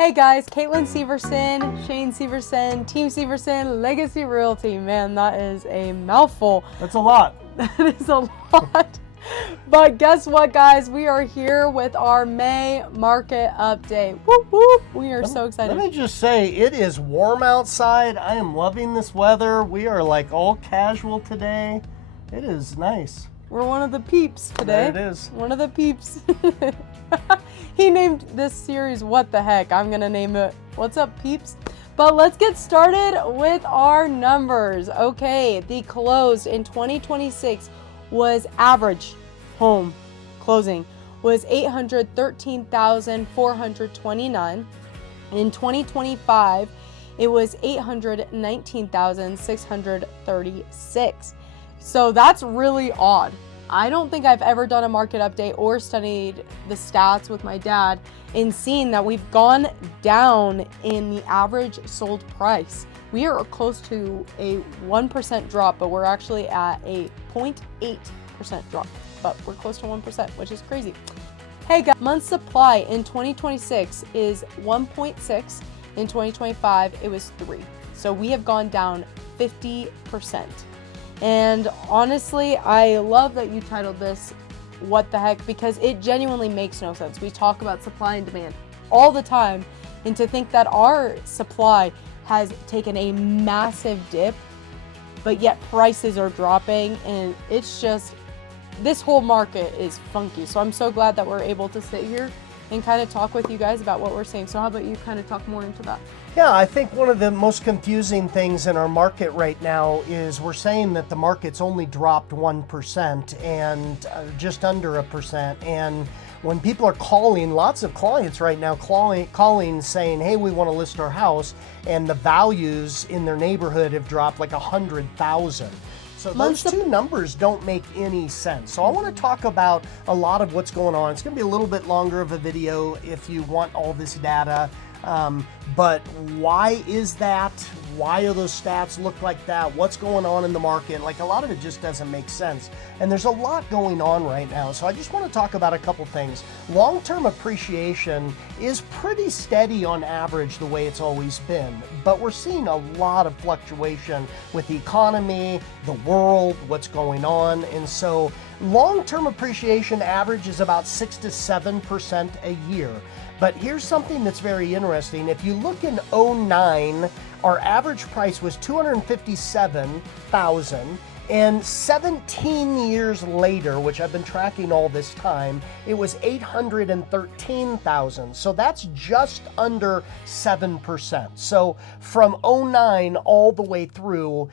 Hey guys, Caitlin Severson, Shane Severson, Team Severson, Legacy Realty. Man, that is a mouthful. That's a lot. That is a lot. But guess what, guys? We are here with our May market update. Whoop, whoop. We are so excited. Let me just say, it is warm outside. I am loving this weather. We are like all casual today. It is nice. We're one of the peeps today. There it is. One of the peeps. He named this series What the Heck. I'm going to name it What's Up, Peeps? But let's get started with our numbers. Okay, the closed in 2026 was average home closing was 813,429. In 2025, it was 819,636. So that's really odd. I don't think I've ever done a market update or studied the stats with my dad and seen that we've gone down in the average sold price. We are close to a 1% drop, but we're actually at a 0.8% drop, but we're close to 1%, which is crazy. Hey guys, month supply in 2026 is 1.6. In 2025, it was 3. So we have gone down 50%. And honestly, I love that you titled this What the Heck, because it genuinely makes no sense. We talk about supply and demand all the time, and to think that our supply has taken a massive dip, but yet prices are dropping, and it's just, this whole market is funky. So I'm so glad that we're able to sit here and kind of talk with you guys about what we're seeing. So how about you kind of talk more into that? Yeah, I think one of the most confusing things in our market right now is we're saying that the market's only dropped 1% and just under 1%. And when people are calling, lots of clients right now calling saying, hey, we want to list our house, and the values in their neighborhood have dropped like 100,000. So those two numbers don't make any sense. So I want to talk about a lot of what's going on. It's going to be a little bit longer of a video if you want all this data. But why is that? Why do those stats look like that? What's going on in the market? Like, a lot of it just doesn't make sense. And there's a lot going on right now. So I just want to talk about a couple things. Long-term appreciation is pretty steady on average the way it's always been. But we're seeing a lot of fluctuation with the economy, the world, what's going on. And so long-term appreciation average is about 6 to 7% a year. But here's something that's very interesting. If you look in 2009, our average price was $257,000, and 17 years later, which I've been tracking all this time, it was $813,000. So that's just under 7%. So from 2009 all the way through,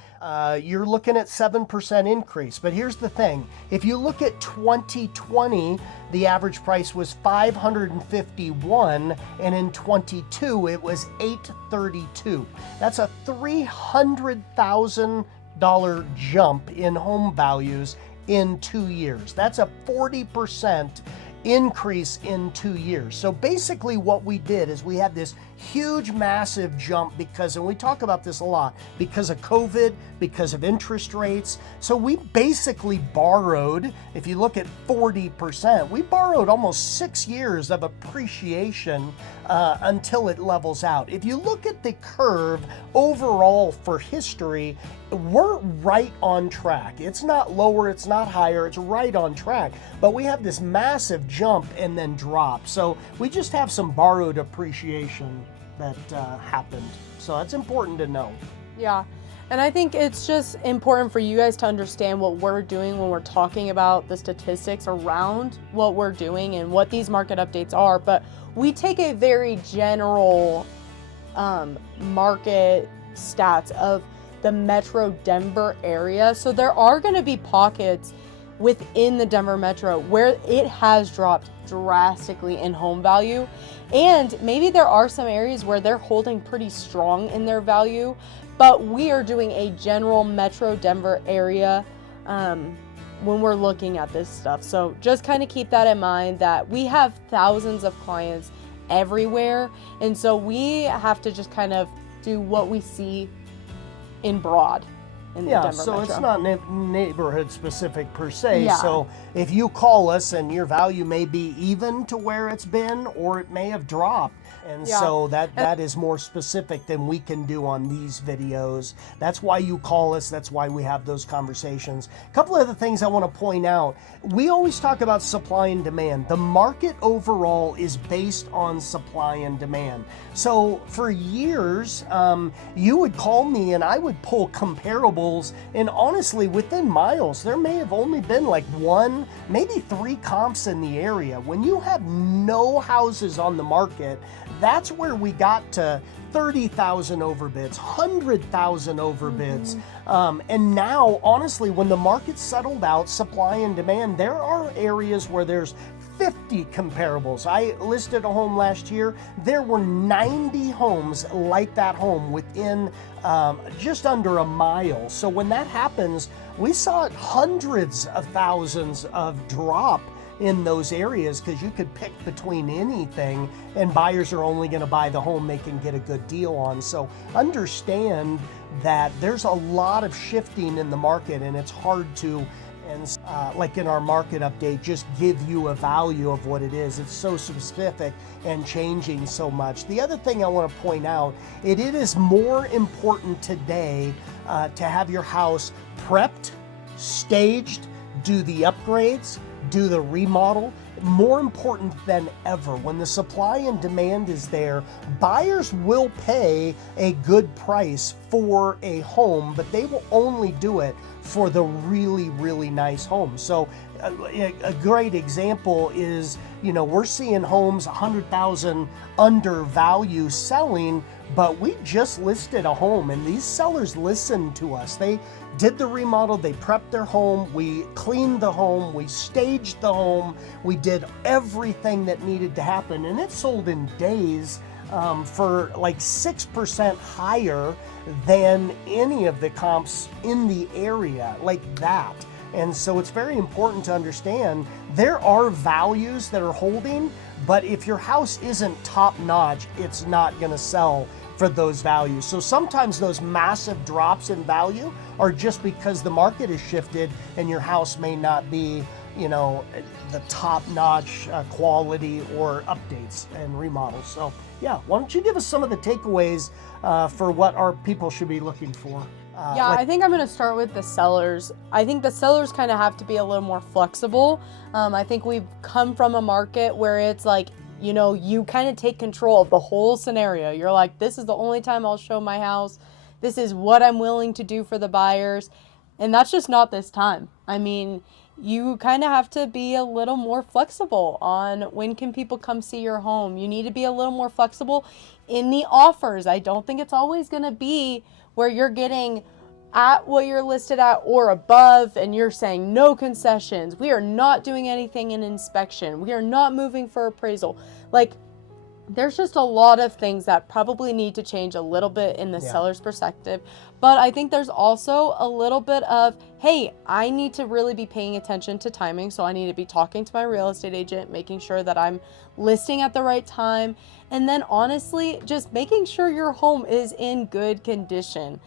you're looking at 7% increase. But here's the thing. If you look at 2020, the average price was $551, and in 22 it was $832. That's a $300,000 jump in home values in 2 years. That's a 40% increase in 2 years. So basically what we did is we had this huge, massive jump because, and we talk about this a lot, because of COVID, because of interest rates. So we basically borrowed, if you look at 40%, we borrowed almost 6 years of appreciation until it levels out. If you look at the curve overall for history, we're right on track. It's not lower, it's not higher, it's right on track. But we have this massive jump and then drop. So we just have some borrowed appreciation that happened. So that's important to know. Yeah. And I think it's just important for you guys to understand what we're doing when we're talking about the statistics around what we're doing and what these market updates are. But we take a very general market stats of the Metro Denver area. So there are going to be pockets within the Denver Metro where it has dropped drastically in home value. And maybe there are some areas where they're holding pretty strong in their value, but we are doing a general Metro Denver area when we're looking at this stuff. So just kind of keep that in mind, that we have thousands of clients everywhere. And so we have to just kind of do what we see in broad. in the Yeah, Denver so metro. it's not neighborhood specific per se. Yeah. So if you call us and your value may be even to where it's been, or it may have dropped. And Yeah. so that is more specific than we can do on these videos. That's why you call us. That's why we have those conversations. A couple of other things I want to point out. We always talk about supply and demand. The market overall is based on supply and demand. So for years, you would call me and I would pull comparables, and honestly, within miles, there may have only been like 1, maybe 3 comps in the area. When you have no houses on the market, that's where we got to 30,000 overbids, 100,000 overbids. And now, honestly, when the market settled out, supply and demand, there are areas where there's 50 comparables. I listed a home last year. There were 90 homes like that home within just under a mile. So when that happens, we saw hundreds of thousands of drop in those areas, because you could pick between anything, and buyers are only going to buy the home they can get a good deal on. So understand that there's a lot of shifting in the market, and it's hard to, and like in our market update, just give you a value of what it is. It's so specific and changing so much. The other thing I want to point out, it is more important today to have your house prepped, staged, do the upgrades, do the remodel. More important than ever, when the supply and demand is there, buyers will pay a good price for a home, but they will only do it for the really, really nice home. So a great example is, we're seeing homes 100,000 under value selling, but we just listed a home and these sellers listened to us. They did the remodel, they prepped their home, we cleaned the home, we staged the home, we did everything that needed to happen, and it sold in days for like 6% higher than any of the comps in the area, like that. And so it's very important to understand there are values that are holding, but if your house isn't top notch, it's not going to sell for those values. So sometimes those massive drops in value are just because the market has shifted and your house may not be, the top-notch quality or updates and remodels. So yeah, why don't you give us some of the takeaways for what our people should be looking for? I think I'm going to start with the sellers. I think the sellers kind of have to be a little more flexible. I think we've come from a market where it's like, you kind of take control of the whole scenario. You're like, this is the only time I'll show my house. This is what I'm willing to do for the buyers. And that's just not this time. I mean, you kind of have to be a little more flexible on when can people come see your home. You need to be a little more flexible in the offers. I don't think it's always going to be where you're getting at what you're listed at or above and you're saying no concessions. We are not doing anything in inspection. We are not moving for appraisal. Like, there's just a lot of things that probably need to change a little bit in the seller's perspective. But I think there's also a little bit of, hey, I need to really be paying attention to timing. So I need to be talking to my real estate agent, making sure that I'm listing at the right time. And then honestly, just making sure your home is in good condition.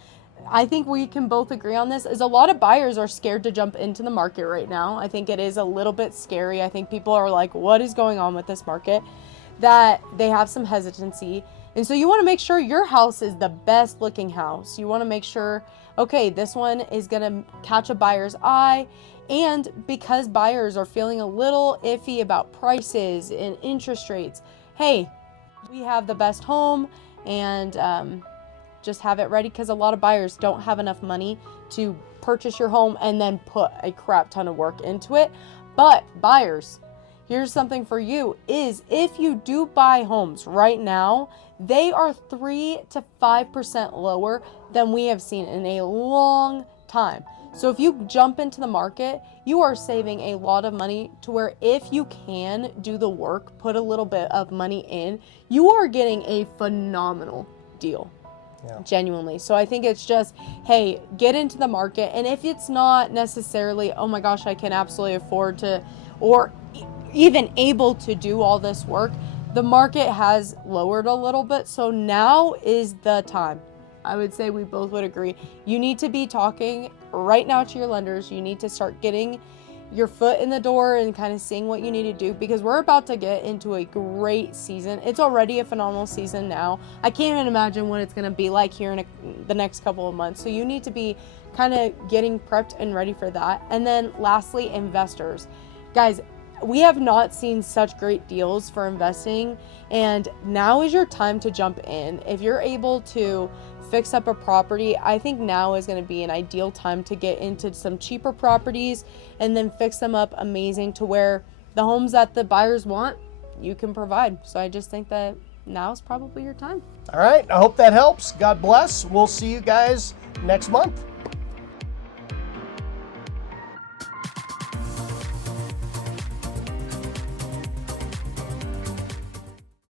I think we can both agree on this, is a lot of buyers are scared to jump into the market right now. I think it is a little bit scary. I think people are like, what is going on with this market? That they have some hesitancy. And so you want to make sure your house is the best looking house. You want to make sure, okay, this one is going to catch a buyer's eye. And because buyers are feeling a little iffy about prices and interest rates, hey, we have the best home, and just have it ready, because a lot of buyers don't have enough money to purchase your home and then put a crap ton of work into it. But buyers, here's something for you, is if you do buy homes right now, they are 3 to 5% lower than we have seen in a long time. So if you jump into the market, you are saving a lot of money, to where if you can do the work, put a little bit of money in, you are getting a phenomenal deal. Genuinely. So I think it's just, hey, get into the market. And if it's not necessarily, oh my gosh, I can absolutely afford to, or even able to do all this work, the market has lowered a little bit. So now is the time. I would say we both would agree. You need to be talking right now to your lenders. You need to start getting your foot in the door and kind of seeing what you need to do, because we're about to get into a great season. It's already a phenomenal season now. I can't even imagine what it's going to be like here in the next couple of months. So you need to be kind of getting prepped and ready for that. And then lastly, investors. Guys, we have not seen such great deals for investing, and now is your time to jump in. If you're able to fix up a property, I think now is going to be an ideal time to get into some cheaper properties and then fix them up amazing to where the homes that the buyers want, you can provide. So I just think that now is probably your time. All right. I hope that helps. God bless. We'll see you guys next month.